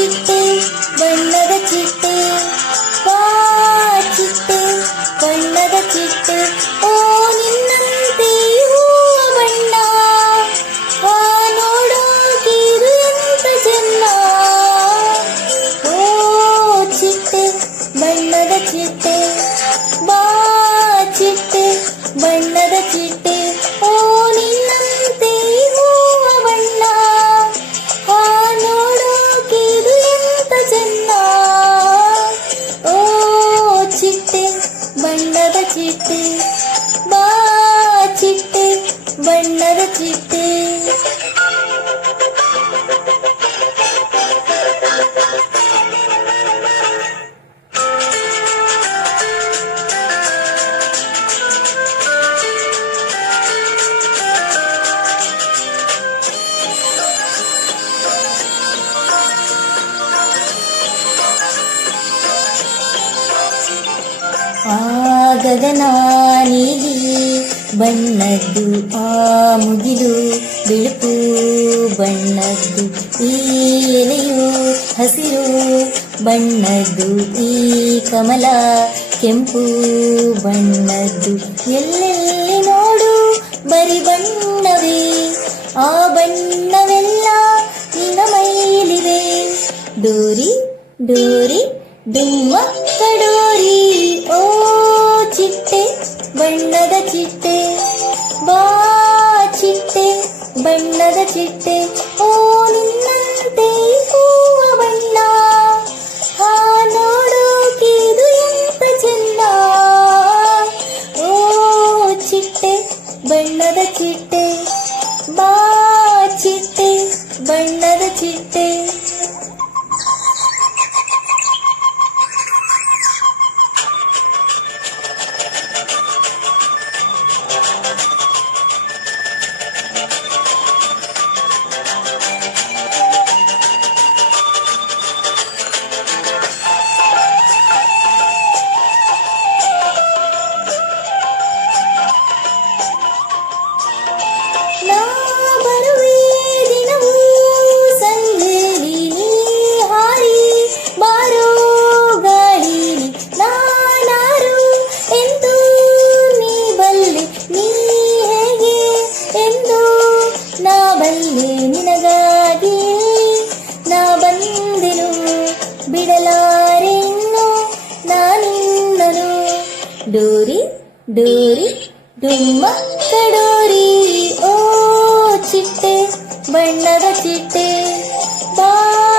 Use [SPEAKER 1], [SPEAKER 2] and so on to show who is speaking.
[SPEAKER 1] சிட்டு வண்ணத சிட்டு பாச்சிட்டு வண்ணத சிட்டு. ஓ நின்னும் தேயோ வண்ண வானோடாகிருந்த ஜென்ன. ஓ சிட்டு வண்ணத சிட்டு பாச்சிட்டு வண்ணத சிட்டு ಆ ಗಗನ ನೀಲಿ ಬಣ್ಣದ್ದು ಆ ಮುಗಿಲು ಬಿಳುಪು ಬಣ್ಣದ್ದು ಈ ಎಲೆಯು ಹಸಿರು ಬಣ್ಣದ್ದು ಈ ಕಮಲ ಕೆಂಪು ಬಣ್ಣದ್ದು. ಎಲ್ಲೆಲ್ಲಿ ನೋಡು ಬರಿ ಬಣ್ಣವೇ? ಆ ಬಣ್ಣವೆಲ್ಲ ನಿನ್ನ ಮೈಲಿವೆ. ಡೋರಿ ಡೋರಿ. ಡುಮ್ಮ ಕಡೋರಿ ಓ ಚಿಟ್ಟೆ ಬಣ್ಣದ ಚಿಟ್ಟೆ ಬಾ ಚಿಟ್ಟೆ ಬಣ್ಣದ ಚಿಟ್ಟೆ ಓ ನಿನ್ನಂತೆ ಹೂವ ಬಣ್ಣ ಹಾ ನೋಡೋಕಿದು ಎಂತ ಚೆನ್ನ ಓ ಚಿಟ್ಟೆ ಬಣ್ಣದ ಚಿಟ್ಟೆ ಬಾ ಚಿಟ್ಟೆ ಬಣ್ಣದ ಚಿಟ್ಟೆ ಬಿಡಲಾರೆನ್ನು ನಾನಿನ್ನನು ಡೋರಿ ಡೋರಿ ಡುಮ್ಮ ಕಡೋರಿ ಓ ಚಿಟ್ಟೆ ಬಣ್ಣದ ಚಿಟ್ಟೆ ಬಾ ಚಿಟ್ಟೆ ಬಣ್ಣದ ಚಿಟ್ಟೆ